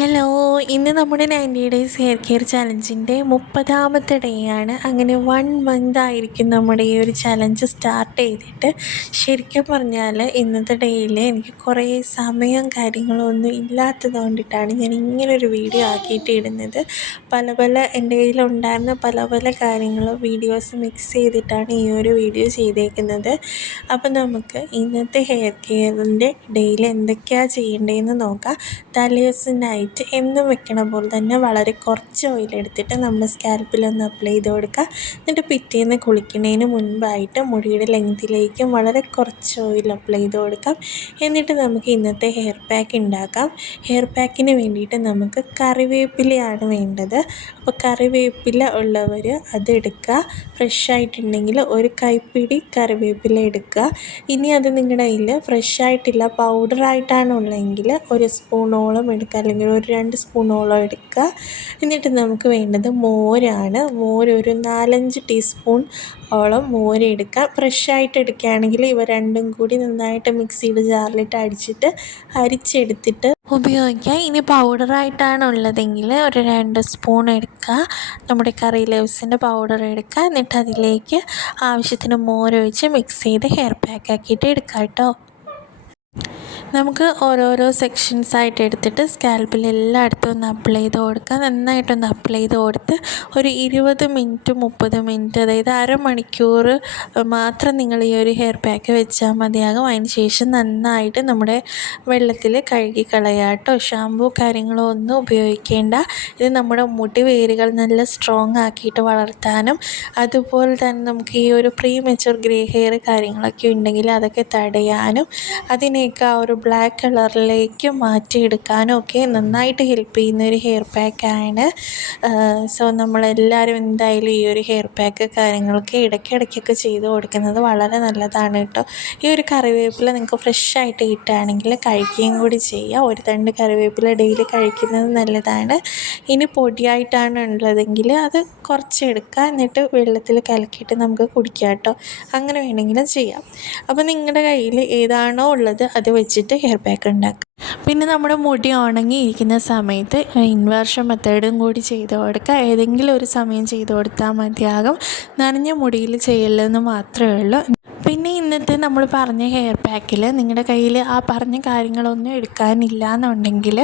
Hello, ഇന്ന് നമ്മുടെ 90 days hair care ചലഞ്ചിൻ്റെ 30ാമത്തെ day ആണ്. അങ്ങനെ 1 മന്ത് ആയിരിക്കും നമ്മുടെ ഈ ഒരു ചലഞ്ച് സ്റ്റാർട്ട് ചെയ്തിട്ട്. ശരിക്കും പറഞ്ഞാൽ ഇന്നത്തെ ഡേയിൽ എനിക്ക് കുറേ സമയം കാര്യങ്ങളൊന്നും ഇല്ലാത്തത് കൊണ്ടിട്ടാണ് ഞാൻ ഇങ്ങനൊരു വീഡിയോ ആക്കിയിട്ട് ഇടുന്നത്. എൻ്റെ കയ്യിലുണ്ടായിരുന്ന പല കാര്യങ്ങൾ വീഡിയോസ് മിക്സ് ചെയ്തിട്ടാണ് ഈ ഒരു വീഡിയോ ചെയ്തേക്കുന്നത്. അപ്പോൾ നമുക്ക് ഇന്നത്തെ ഹെയർ കെയറിൻ്റെ ഡേയിൽ എന്തൊക്കെയാണ് ചെയ്യേണ്ടതെന്ന് നോക്കാം. തലേദിവസം നൈറ്റ് എന്നും വെക്കണ പോലെ തന്നെ വളരെ കുറച്ച് ഓയിലെടുത്തിട്ട് നമ്മുടെ സ്കാൽപ്പിലൊന്ന് അപ്ലൈ ചെയ്ത് കൊടുക്കുക. എന്നിട്ട് പിറ്റേന്ന് കുളിക്കുന്നതിന് മുൻപായിട്ട് മുടിയുടെ ലെങ്തിലേക്കും വളരെ കുറച്ച് ഓയിൽ അപ്ലൈ ചെയ്ത് കൊടുക്കാം. എന്നിട്ട് നമുക്ക് ഇന്നത്തെ ഹെയർ പാക്ക് ഉണ്ടാക്കാം. ഹെയർ പാക്കിന് വേണ്ടിയിട്ട് നമുക്ക് കറിവേപ്പിലയാണ് വേണ്ടത്. അപ്പോൾ കറിവേപ്പില ഉള്ളവർ അതെടുക്കുക. ഫ്രഷായിട്ടുണ്ടെങ്കിൽ ഒരു കൈപ്പിടി കറിവേപ്പില എടുക്കുക. ഇനി അത് നിങ്ങളുടെ കയ്യിൽ ഫ്രഷായിട്ടില്ല പൗഡറായിട്ടാണ് ഉള്ളതെങ്കിൽ ഒരു സ്പൂണോളം എടുക്കുക, അല്ലെങ്കിൽ ഒരു 2 സ്പൂണോളം എടുക്കുക. എന്നിട്ട് നമുക്ക് വേണ്ടത് മോരാണ്. ഒരു 4-5 ടീസ്പൂൺ ഓളം മോര് എടുക്കുക. ഫ്രഷായിട്ട് എടുക്കുകയാണെങ്കിൽ ഇവ രണ്ടും കൂടി നന്നായിട്ട് മിക്സിയുടെ ജാറിലിട്ട് അരിച്ചെടുത്തിട്ട് ഉപയോഗിക്കുക. ഇനി പൗഡറായിട്ടാണ് ഉള്ളതെങ്കിൽ ഒരു 2 സ്പൂൺ എടുക്കുക. നമ്മുടെ കറി ലീവ്സിൻ്റെ പൗഡർ എടുക്കുക. എന്നിട്ട് അതിലേക്ക് ആവശ്യത്തിന് മോരൊഴിച്ച് മിക്സ് ചെയ്ത് ഹെയർ പാക്ക് ആക്കിയിട്ട് എടുക്കുക കേട്ടോ. നമുക്ക് ഓരോരോ സെക്ഷൻസായിട്ട് എടുത്തിട്ട് സ്കാൽപ്പിൽ എല്ലായിടത്തും ഒന്ന് അപ്ലൈ ചെയ്ത് കൊടുക്കുക. നന്നായിട്ടൊന്ന് അപ്ലൈ ചെയ്ത് കൊടുത്ത് ഒരു 20 മിനിറ്റ് 30 മിനിറ്റ്, അതായത് അരമണിക്കൂർ മാത്രം നിങ്ങൾ ഈ ഒരു ഹെയർ പാക്ക് വെച്ചാൽ മതിയാകും. അതിന് ശേഷം നന്നായിട്ട് നമ്മുടെ വെള്ളത്തിൽ കഴുകി കളയുക കേട്ടോ. ഷാമ്പൂ കാര്യങ്ങളോ ഒന്നും ഉപയോഗിക്കേണ്ട. ഇത് നമ്മുടെ മുടി വേരുകൾ നല്ല സ്ട്രോങ് ആക്കിയിട്ട് വളർത്താനും അതുപോലെ തന്നെ നമുക്ക് ഈ ഒരു പ്രീ മെച്യൂർ ഗ്രേ ഹെയർ കാര്യങ്ങളൊക്കെ ഉണ്ടെങ്കിൽ അതൊക്കെ തടയാനും അതിനെയൊക്കെ ആ ഒരു ബ്ലാക്ക് കളറിലേക്ക് മാറ്റിയെടുക്കാനും ഒക്കെ നന്നായിട്ട് ഹെൽപ്പ് ചെയ്യുന്ന ഒരു ഹെയർ പാക്കാണ്. സോ നമ്മളെല്ലാവരും എന്തായാലും ഈ ഒരു ഹെയർ പാക്ക് കാര്യങ്ങളൊക്കെ ഇടയ്ക്കിടയ്ക്കൊക്കെ ചെയ്ത് കൊടുക്കുന്നത് വളരെ നല്ലതാണ് കേട്ടോ. ഈ ഒരു കറിവേപ്പില നിങ്ങൾക്ക് ഫ്രഷായിട്ട് കിട്ടുകയാണെങ്കിൽ കഴിക്കുകയും കൂടി ചെയ്യുക. ഒരു തണ്ട് കറിവേപ്പില ഡെയിലി കഴിക്കുന്നത് നല്ലതാണ്. ഇനി പൊടിയായിട്ടാണ് ഉള്ളതെങ്കിൽ അത് കുറച്ചെടുക്കുക. എന്നിട്ട് വെള്ളത്തിൽ കലക്കിയിട്ട് നമുക്ക് കുടിക്കാം കേട്ടോ. അങ്ങനെ വേണമെങ്കിലും ചെയ്യാം. അപ്പോൾ നിങ്ങളുടെ കയ്യിൽ ഏതാണോ ഉള്ളത് അത് വെച്ചിട്ട് ഹെയർ പാക്ക് ഉണ്ടാക്കുക. പിന്നെ നമ്മുടെ മുടി ഉണങ്ങിയിരിക്കുന്ന സമയത്ത് ഇൻവേർഷൻ മെത്തേഡും കൂടി ചെയ്ത് കൊടുക്കുക. ഏതെങ്കിലും ഒരു സമയം ചെയ്ത് കൊടുത്താൽ മതിയാകും. നനഞ്ഞ മുടിയിൽ ചെയ്യല്ലെന്ന് മാത്രമേ ഉള്ളൂ. പിന്നെ ഇന്നത്തെ നമ്മൾ പറഞ്ഞ ഹെയർ പാക്കിൽ നിങ്ങളുടെ കയ്യിൽ ആ പറഞ്ഞ കാര്യങ്ങളൊന്നും എടുക്കാനില്ല എന്നുണ്ടെങ്കിൽ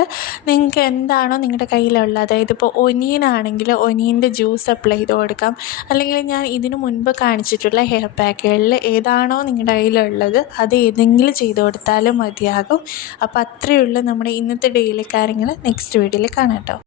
നിങ്ങൾക്ക് എന്താണോ നിങ്ങളുടെ കയ്യിലുള്ളത്, അതായത് ഇപ്പോൾ ഒനിയനാണെങ്കിൽ ഒനിയൻ്റെ ജ്യൂസ് അപ്ലൈ ചെയ്ത് കൊടുക്കാം. അല്ലെങ്കിൽ ഞാൻ ഇതിനു മുൻപ് കാണിച്ചിട്ടുള്ള ഹെയർ പാക്കുകളിൽ ഏതാണോ നിങ്ങളുടെ കയ്യിലുള്ളത് അത് ഏതെങ്കിലും ചെയ്ത് കൊടുത്താലും മതിയാകും. അപ്പോൾ അത്രയേ ഉള്ളൂ നമ്മുടെ ഇന്നത്തെ ഡെയിലി കാര്യങ്ങൾ. നെക്സ്റ്റ് വീഡിയോയിൽ കാണാം കേട്ടോ.